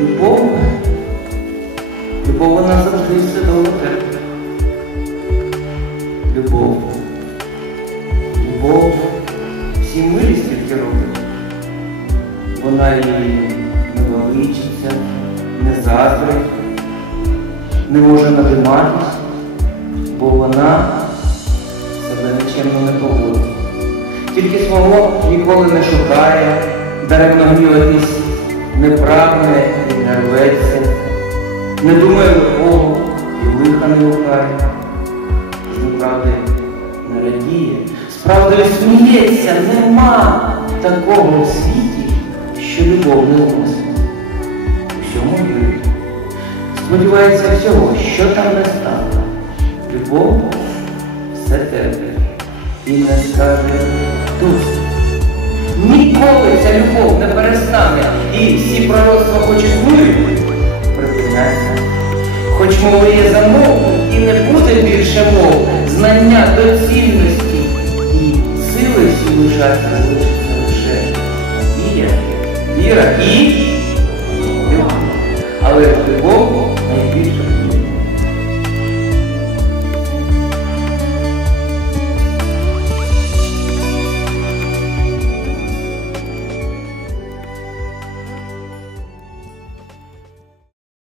любов. Любов, вона завжди все добре. Любов. Любов всі милість тільки робить. Вона і не величиться, не заздрить, не може надиматись, бо вона себе нічим не поводить. Тільки свого ніколи не шукає даремно гніватись не прагне і не рветься, не думає лихого і лиха не лукає, з неправди не радіє, з правдою сміється, нема такого в світі, що любов не носить. Усьому вірить. Сподівається всього, що там не стало. Любов все терпить і не скаже досить. Ніколи ця любов не перестане, і всі пророцтва хоч існують, припиняться. Хоч мови є замов, і не буде більше мов, знання доцільності і сили всі лишаться залишиться лише надія, віра і любов. Але любов